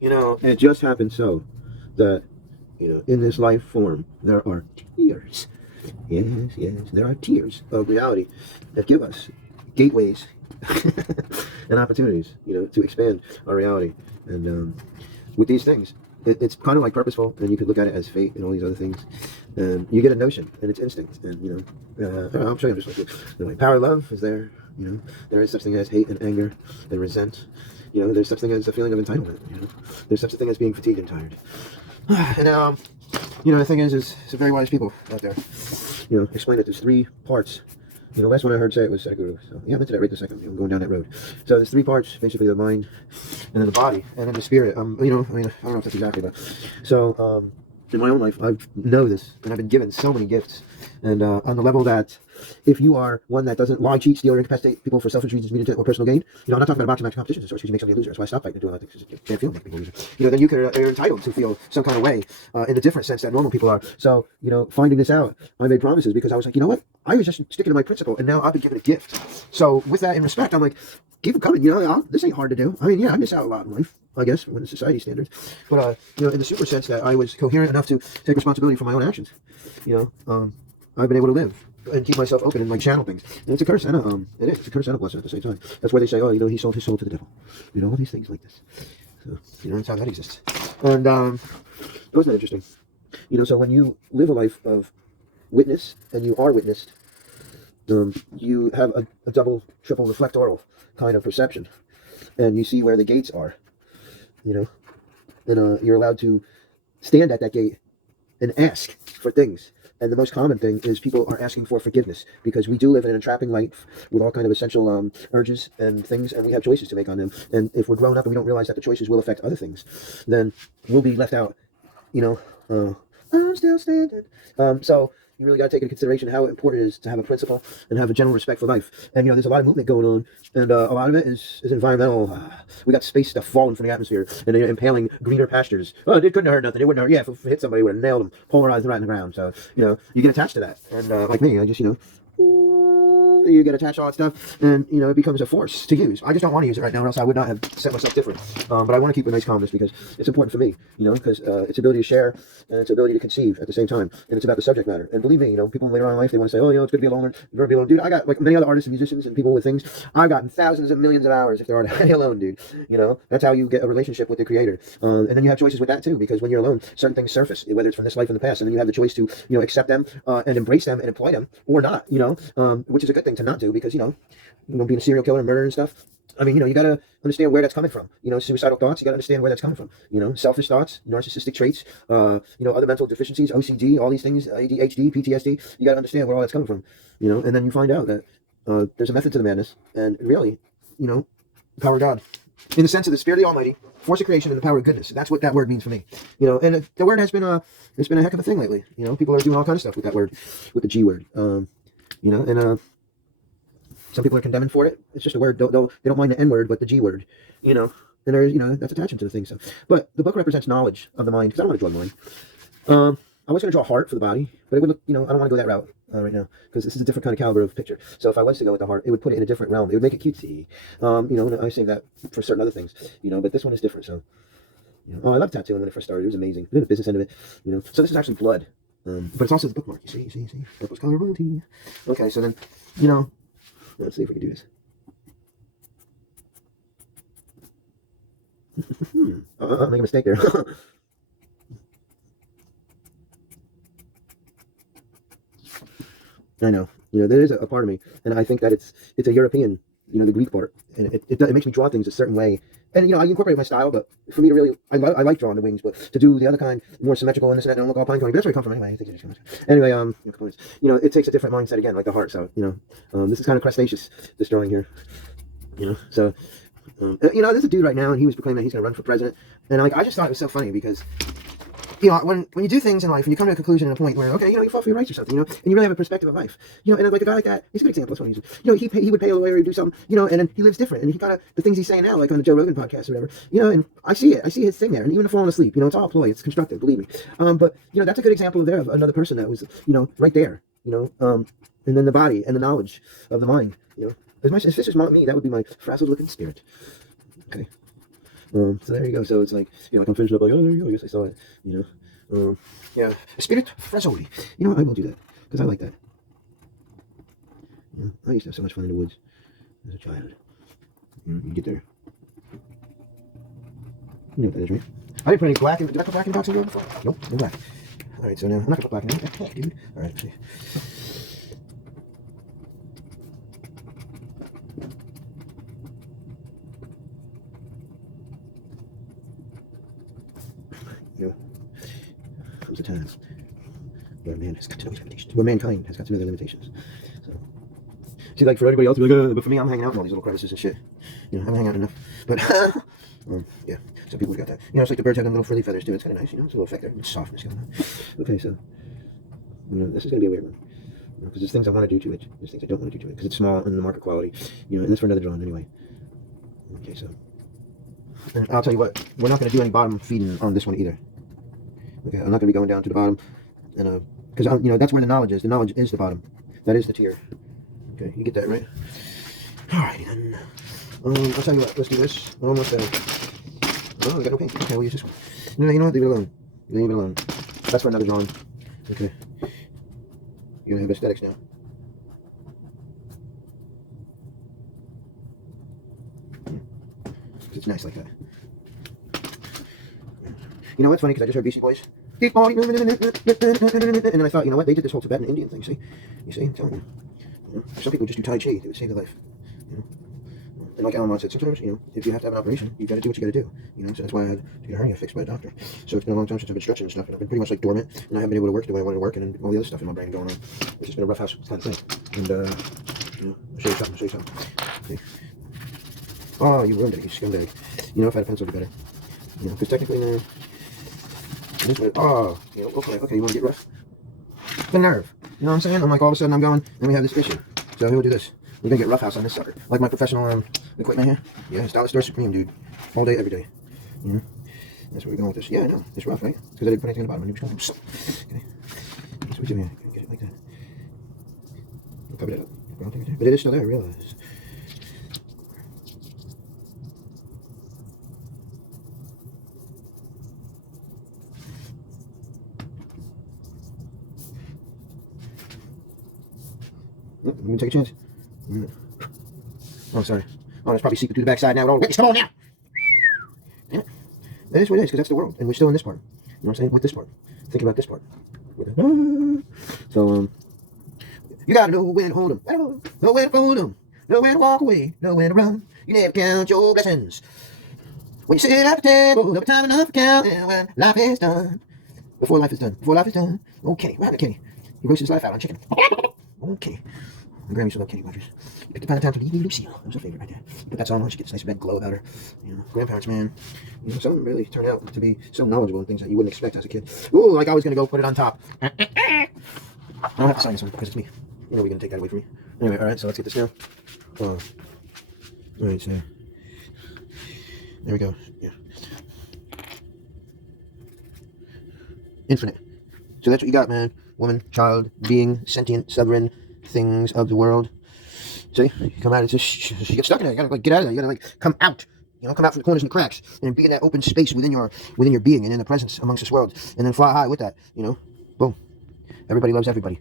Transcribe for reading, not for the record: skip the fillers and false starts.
it just happens so that, in this life form, there are tears. Yes, yes, there are tiers of reality that give us gateways and opportunities, to expand our reality. And with these things, it's kind of like purposeful, and you could look at it as fate and all these other things. And you get a notion, and it's instinct. And I'll show you just like the way power of love is there. There is such thing as hate and anger and resent. There's such thing as a feeling of entitlement. There's such a thing as being fatigued and tired. And the thing is some very wise people out there, explain that there's three parts. The last one I heard say it was Sadhguru. So yeah, I'm into that right this second. I'm going down that road. So there's three parts, basically the mind, and then the body, and then the spirit. I don't know if that's exactly, but so in my own life, I know this, and I've been given so many gifts, and on the level that if you are one that doesn't lie, cheat, steal, or incapacitate people for selfish reasons, or personal gain, I'm not talking about boxing match competitions, because you make somebody a loser. That's why I stopped fighting and doing all that things. You can't feel making people a loser. Then you're entitled to feel some kind of way in the different sense that normal people are. So, finding this out, I made promises because I was like, you know what? I was just sticking to my principle, and now I've been given a gift. So with that in respect, I'm like, keep it coming. This ain't hard to do. I mean, yeah, I miss out a lot in life, I guess, when it's society standards. But in the super sense that I was coherent enough to take responsibility for my own actions. I've been able to live and keep myself open and channel things. And it's a curse and it's a curse and a blessing at the same time. That's why they say, oh, he sold his soul to the devil. All these things like this. So that's how that exists. And wasn't that interesting? So when you live a life of witness and you are witnessed, you have a double, triple reflectoral kind of perception, and you see where the gates are. And you're allowed to stand at that gate and ask for things. And the most common thing is people are asking for forgiveness, because we do live in an entrapping life with all kind of essential urges and things, and we have choices to make on them. And if we're grown up and we don't realize that the choices will affect other things, then we'll be left out. I'm still standing. So you really got to take into consideration how important it is to have a principle and have a general respect for life. And there's a lot of movement going on, and a lot of it is environmental. We got space stuff falling from the atmosphere, and they're impaling greener pastures. Oh, it couldn't have hurt nothing. It wouldn't hurt. Yeah, if it hit somebody, it would have nailed them, polarized them right in the ground. So you get attached to that, and like me, I just you get attached to all that stuff, and it becomes a force to use. I just don't want to use it right now, or else I would not have set myself different. But I want to keep a nice calmness, because it's important for me, because its ability to share and its ability to conceive at the same time, and it's about the subject matter. And believe me, people later on in life, they want to say, oh, it's good to be alone, you're going to be alone. Dude, I got, like many other artists and musicians and people with things, I've gotten thousands of millions of hours if they're alone, dude. That's how you get a relationship with the creator. And then you have choices with that too, because when you're alone, certain things surface, whether it's from this life in the past, and then you have the choice to accept them and embrace them and employ them, or not, which is a good thing to not do, because being a serial killer and murder and stuff, I mean, you got to understand where that's coming from. Suicidal thoughts, you got to understand where that's coming from. Selfish thoughts, narcissistic traits, other mental deficiencies, OCD, all these things, ADHD, PTSD, you got to understand where all that's coming from. And then you find out that there's a method to the madness, and really, the power of God, in the sense of the Spirit of the Almighty, force of creation, and the power of goodness. That's what that word means for me. And the word has been it's been a heck of a thing lately. People are doing all kinds of stuff with that word, with the G word. Some people are condemning for it. It's just a word. They don't mind the N word, but the G word, and there's, that's attaching to the thing. So, but the book represents knowledge of the mind, because I don't want to draw the mind. I was going to draw heart for the body, but it would look, I don't want to go that route right now, because this is a different kind of caliber of picture. So if I was to go with the heart, it would put it in a different realm. It would make it cutesy. And I save that for certain other things, but this one is different. So, I love tattooing when it first started. It was amazing. The business end of it, So this is actually blood, but it's also the bookmark. You see, purpose, color, royalty. Okay, so then, let's see if we can do this. I'll make a mistake there. I know. There is a part of me, and I think that it's a European, the Greek part, and it makes me draw things a certain way. And I incorporate my style, but for me to really, I like drawing the wings, but to do the other kind more symmetrical and this and that, and don't look all pine cone. But that's where I come from anyway. I think it's much. Anyway, components. It takes a different mindset again, like the heart. So this is kind of crustaceous, this drawing here. So there's a dude right now, and he was proclaiming that he's going to run for president, and I just thought it was so funny, because when you do things in life and you come to a conclusion at a point where, okay, you fall for your rights or something, and you really have a perspective of life, and like a guy like that, he's a good example. That's what he's, he would pay a lawyer to do something, and then he lives different, and he kind of, the things he's saying now, like on the Joe Rogan podcast or whatever, and I see his thing there, and even falling asleep, it's all a ploy, it's constructive, believe me. But that's a good example of another person that was, right there, and then the body and the knowledge of the mind, if this was me, that would be my frazzled looking spirit. Okay. So there you go. So it's like, like I'm finishing up, like, oh, there you go. I guess I saw it, yeah. Spirit Frazzoli. You know what? I will do that because I like that. I used to have so much fun in the woods as a child. You get there. You know what that is, right? I didn't put any black in. Did I put black in the box before? Nope, no black. All right, so now I'm not gonna put black in there. What the heck, dude? All right, let's see. Comes the time where man has got to know his limitations. Where mankind has got to know their limitations. So, see, like for everybody else, like, but for me, I'm hanging out in all these little crevices and shit. I'm hanging out enough. But yeah, some people got that. It's like the birds have them little frilly feathers too. It's kind of nice. It's a little effect there. It's softness going on. Okay, so this is gonna be a weird one. Because there's things I want to do to it. There's things I don't want to do to it because it's small and the market quality. And this for another drawing anyway. Okay, so and I'll tell you what, we're not going to do any bottom feeding on this one either. Okay, I'm not going to be going down to the bottom, and because that's where the knowledge is. The knowledge is the bottom. That is the tier. Okay, you get that right. Alrighty then. I'll tell you what. Let's do this. Almost there. Oh, we got no pink. Okay, we'll use this one. No, you know what? Leave it alone. Leave it alone. That's for another drawing. Okay. You're gonna have aesthetics now. It's nice like that. You know what's funny? Because I just heard Beastie Boys. And then I thought, you know what? They did this whole Tibetan Indian thing. See? You see? I'm telling you. Some people just do Tai Chi. It would save their life. And like Alan Watts said, sometimes, if you have to have an operation, you got to do what you got to do. So that's why I had to get a hernia fixed by a doctor. So it's been a long time since I've been stretching and stuff, and I've been pretty much like dormant, and I haven't been able to work the way I wanted to work, and then all the other stuff in my brain going on. It's just been a rough house kind of thing. And I'll show you something. See? Oh, you ruined it, you scumbag. If I had a pencil, it'd be better. Because technically, this way. Oh, okay, you want to get rough? The nerve. You know what I'm saying? I'm like, all of a sudden I'm going, and we have this issue. So we'll do this. We're gonna get rough house on this sucker. Like my professional equipment here. Yeah, Stylus Star Supreme, dude. All day, every day. That's where we're going with this. Yeah, I know. It's rough, right? Because I didn't put anything on the bottom. Okay. That's what we do here. Get it like that. I'll cover that up. But it is still there, I realize. I'm gonna take a chance. Oh, sorry. Oh, that's probably seeping through the backside now. Come on now! Damn it. That is what it is, because that's the world. And we're still in this part. You know what I'm saying? With this part. Think about this part. So, you gotta know when to hold them. Know when to fold them. Know when to walk away. Know when to run. You never count your blessings. When you sit at the table, there'll be time enough to count when life is done. Before life is done. Before life is done. Oh, Kenny. What happened to Kenny? He roasted his life out on chicken. Oh, Kenny. And Grammy used to love Kenny Rogers. You picked the time to leave Lucille. That was her favorite right there. You put that song on, she gets a nice red glow about her. Grandparents, man. Some really turn out to be so knowledgeable in things that you wouldn't expect as a kid. Ooh, like I was gonna go put it on top. I don't have to sign this one because it's me. We're gonna take that away from me. Anyway, alright, so let's get this now. Alright, so there we go. Yeah. Infinite. So that's what you got, man. Woman, child, being, sentient, sovereign things of the world. See, you come out and just you get stuck in there. You gotta get out of there. You gotta come out. Come out from the corners and the cracks and be in that open space within your being and in the presence amongst this world, and then fly high with that. Boom. Everybody loves everybody.